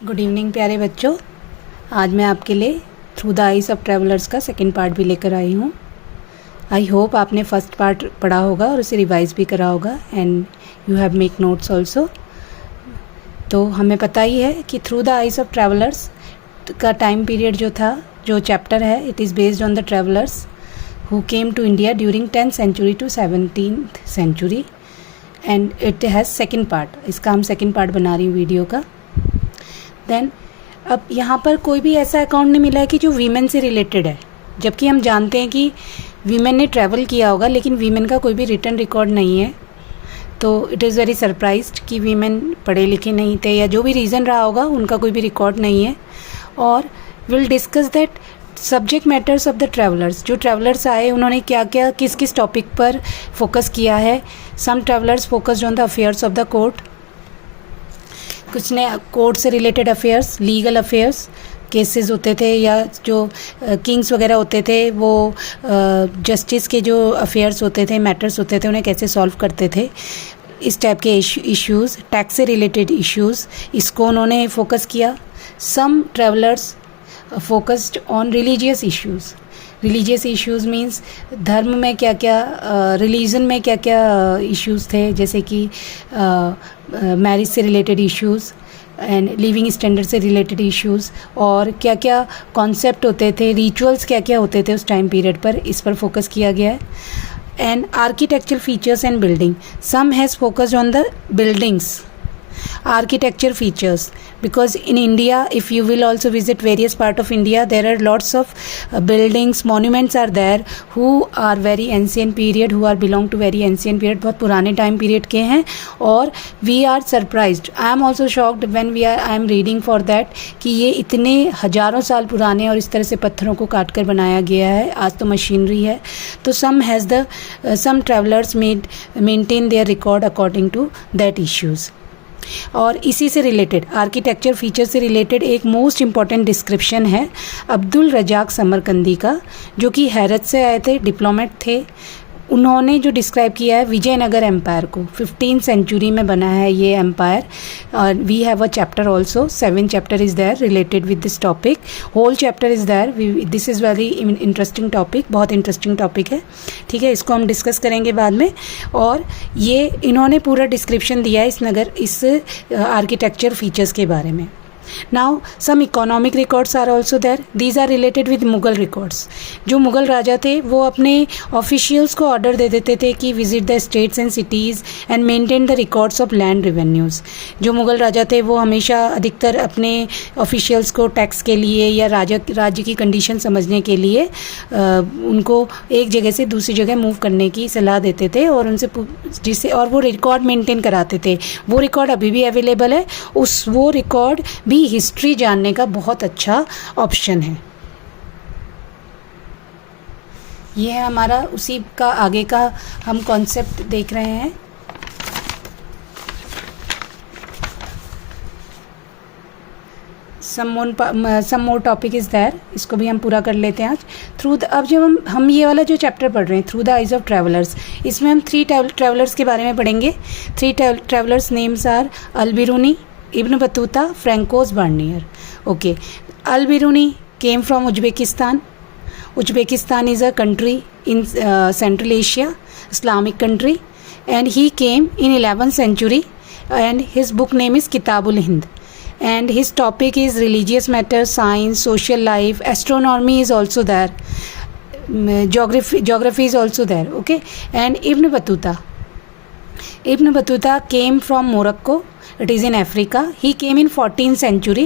Good evening प्यारे बच्चों। आज मैं आपके लिए through the eyes of travellers का सेकंड पार्ट भी लेकर आई हूँ। आई होप आपने फर्स्ट पार्ट पढ़ा होगा और उसे रिवाइज भी करा होगा and you have make notes also. तो हमें पता ही है कि through the eyes of travellers का टाइम पीरियड जो था, जो चैप्टर है, it is based on the travellers who came to India during 10th century to 17th century and it has second part. इसका हम सेकेंड पार्ट बना रही हूँ वीडियो का। देन अब यहाँ पर कोई भी ऐसा अकाउंट नहीं मिला है कि जो वीमेन से रिलेटेड है, जबकि हम जानते हैं कि वीमेन ने ट्रैवल किया होगा, लेकिन वीमेन का कोई भी रिटर्न रिकॉर्ड नहीं है। तो इट इज़ वेरी सरप्राइज्ड कि वीमेन पढ़े लिखे नहीं थे या जो भी रीज़न रहा होगा, उनका कोई भी रिकॉर्ड नहीं है। और will discuss that subject matters of the travellers. जो ट्रैवलर्स आए उन्होंने क्या क्या किस किस टॉपिक पर फोकस किया है। Some travellers focused on the affairs of the court, कुछ ने कोर्ट से related affairs, legal affairs, cases होते थे या जो किंग्स वगैरह होते थे, वो जस्टिस के जो अफेयर्स होते थे, मैटर्स होते थे, उन्हें कैसे सॉल्व करते थे, इस टाइप के इश्यूज़, टैक्स से रिलेटेड इश्यूज़, इसको उन्होंने फोकस किया। Some travellers focused on religious issues. Religious issues means धर्म में क्या क्या, रिलीजन में क्या क्या इश्यूज़ थे, जैसे कि मैरिज से related issues and living standard से रिलेटेड इश्यूज़, और क्या क्या कॉन्सेप्ट होते थे, रिचुअल्स क्या क्या होते थे उस टाइम पीरियड पर, इस पर फोकस किया गया है। And architectural features and building, some has focused on the buildings, architecture features, because in India, if you will also visit various part of India, there are lots of buildings, monuments are there who are very ancient period, who are belong to very ancient period, बहुत पुराने time period के हैं। और we are surprised, I am also shocked when I am reading for that कि ये इतने हजारों साल पुराने और इस तरह से पत्थरों को काट कर बनाया गया है। आज तो मशीनरी है। तो some travelers maintain their record according to that issues। और इसी से रिलेटेड, आर्किटेक्चर फीचर से रिलेटेड एक मोस्ट इम्पॉर्टेंट डिस्क्रिप्शन है अब्दुल रजाक समरकंदी का, जो कि हैरत से आए थे, डिप्लोमेट थे। उन्होंने जो डिस्क्राइब किया है विजयनगर एम्पायर को, 15th century में बना है ये empire. We have a chapter also, 7 chapter is there related with this topic, whole chapter is there. This is very interesting topic, बहुत इंटरेस्टिंग टॉपिक है, ठीक है। इसको हम डिस्कस करेंगे बाद में। और ये इन्होंने पूरा डिस्क्रिप्शन दिया है इस आर्किटेक्चर फीचर्स के बारे में। Now some economic records are also there. These are related with Mughal records. जो मुग़ल राजा थे वो अपने ऑफिशियल्स को ऑर्डर दे देते थे कि visit the states and cities and maintain the records of land revenues. जो मुग़ल राजा थे वो हमेशा अधिकतर अपने ऑफिशियल्स को टैक्स के लिए या राज्य की कंडीशन समझने के लिए उनको एक जगह से दूसरी जगह मूव करने की सलाह देते थे और उनसे और वो रिकॉर्ड मेंटेन कराते थे। वो रिकॉर्ड अभी भी अवेलेबल है। वो रिकॉर्ड भी हिस्ट्री जानने का बहुत अच्छा ऑप्शन है। ये है हमारा उसी का आगे का हम कॉन्सेप्ट देख रहे हैं। सम मोर टॉपिक इज़ देयर, इसको भी हम पूरा कर लेते हैं आज। अब जब हम ये वाला जो चैप्टर पढ़ रहे हैं through the eyes of travellers, इसमें हम 3 ट्रैवलर्स के बारे में पढ़ेंगे। 3 travellers names are Al-Biruni, Ibn Battuta, Francois Bernier. Okay, Al-Biruni came from Uzbekistan. Uzbekistan is a country in Central Asia, Islamic country, and he came in 11th century, and his book name is Kitabul Hind, and his topic is religious matters, science, social life, astronomy is also there, geography is also there. Okay, and Ibn Battuta came from Morocco. It is in Africa. He came in 14th century.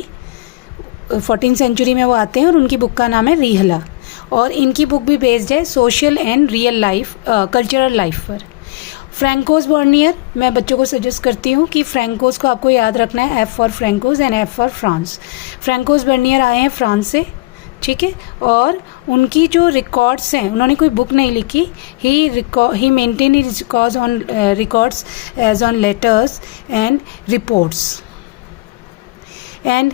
14th century में वो आते हैं और उनकी book का नाम है रिहला, और इनकी बुक भी बेस्ड है social and real life, cultural life पर। फ्रैंकोस बर्नियर, मैं बच्चों को सजेस्ट करती हूँ कि फ्रैंकोस को आपको याद रखना है, F for Francois and F for France. Francois Bernier आए हैं फ्रांस से, ठीक है। और उनकी जो रिकॉर्ड्स हैं, उन्होंने कोई बुक नहीं लिखी। He maintain his records as on letters and reports. And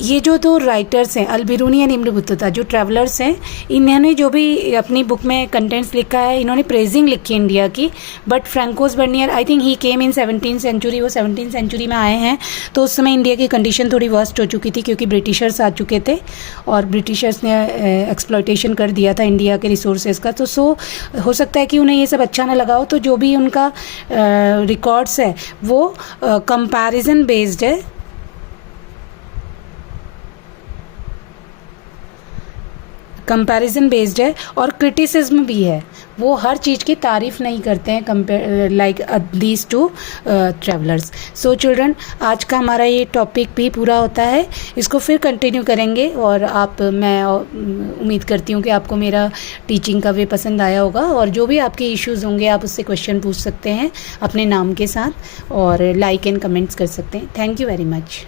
ये जो दो राइटर्स हैं, अल-बिरूनी एंड इब्न बतूता, जो ट्रैवलर्स हैं, इन्होंने जो भी अपनी बुक में कंटेंट्स लिखा है, इन्होंने प्रेजिंग लिखी है इंडिया की। But Francois Bernier, I think he came in 17th century, वो 17th सेंचुरी में आए हैं, तो उस समय इंडिया की कंडीशन थोड़ी वर्स्ट हो चुकी थी क्योंकि ब्रिटिशर्स आ चुके थे और ब्रिटिशर्स ने एक्सप्लॉयटेशन कर दिया था इंडिया के रिसोर्सेज का। तो हो सकता है कि उन्हें ये सब अच्छा ना लगा हो, तो जो भी उनका रिकॉर्ड्स है वो कंपैरिजन बेस्ड है। कंपैरिजन बेस्ड है और क्रिटिसिज्म भी है। वो हर चीज़ की तारीफ़ नहीं करते हैं like these two travellers. So children, आज का हमारा ये टॉपिक भी पूरा होता है, इसको फिर कंटिन्यू करेंगे। और मैं उम्मीद करती हूँ कि आपको मेरा टीचिंग का वे पसंद आया होगा, और जो भी आपके इश्यूज़ होंगे आप उससे क्वेश्चन पूछ सकते हैं अपने नाम के साथ, और लाइक एंड कमेंट्स कर सकते हैं। Thank you very much.